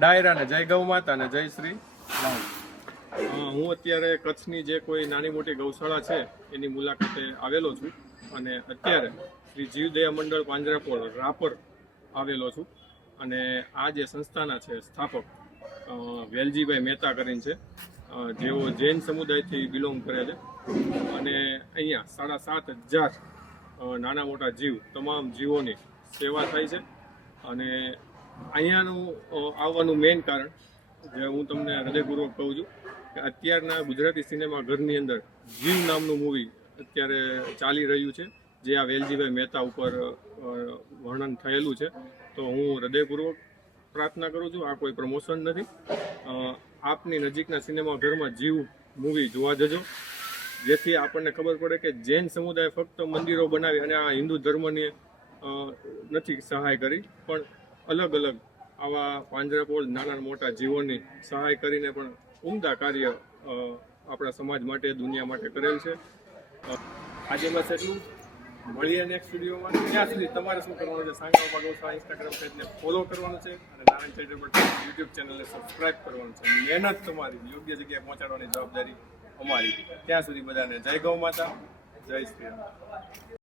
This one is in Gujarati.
ડાયરાને જય ગૌ માતા ને જય શ્રી રામ। હું અત્યારે કચ્છની જે કોઈ નાની મોટી ગૌશાળા છે એની મુલાકાતે આવેલો છું અને અત્યારે શ્રી જીવદયા મંડળ પાંજરાપોળ રાપર આવેલો છું અને આ જે સંસ્થાના છે સ્થાપક વેલજીભાઈ મહેતા કરીને છે, જેઓ જૈન સમુદાયથી બિલોંગ કરે છે અને અહીંયા 7,500 નાના મોટા જીવ, તમામ જીવોની સેવા થાય છે અને અહીંયાનું આવવાનું મેઇન કારણ જે હું તમને હૃદયપૂર્વક કહું છું કે અત્યારના ગુજરાતી સિનેમા ઘરની અંદર જીવ નામનું મૂવી અત્યારે ચાલી રહ્યું છે, જે આ વેલજીભાઈ મહેતા ઉપર વર્ણન થયેલું છે। તો હું હૃદયપૂર્વક પ્રાર્થના કરું છું, આ કોઈ પ્રમોશન નથી, આપની નજીકના સિનેમા ઘરમાં જીવ મૂવી જોવા જજો, જેથી આપણને ખબર પડે કે જૈન સમુદાય ફક્ત મંદિરો બનાવી અને આ હિન્દુ ધર્મને નથી સહાય કરી, પણ અલગ અલગ આવા પાંજરાપોળ નાના મોટા જીવોની સહાય કરીને પણ ઉમદા કાર્ય આપણા સમાજ માટે, દુનિયા માટે કરેલ છે। આજે બસ એટલું, મળીએ નેક્સ્ટ વિડીયોમાં। ત્યાં સુધી તમારે શું કરવાનું છે, સાંગાઓબા ગૌશાળા ઇન્સ્ટાગ્રામ પેજને ફોલો કરવાનું છે અને નારાયણ ચેરિટેબલ ટ્રસ્ટ યુટ્યુબ ચેનલને સબસ્ક્રાઇબ કરવાનું છે। મહેનત તમારી યોગ્ય જગ્યાએ પહોંચાડવાની જવાબદારી અમારી। ત્યાં સુધી બધાને જય ગૌ માતા, જય શ્રી રામ।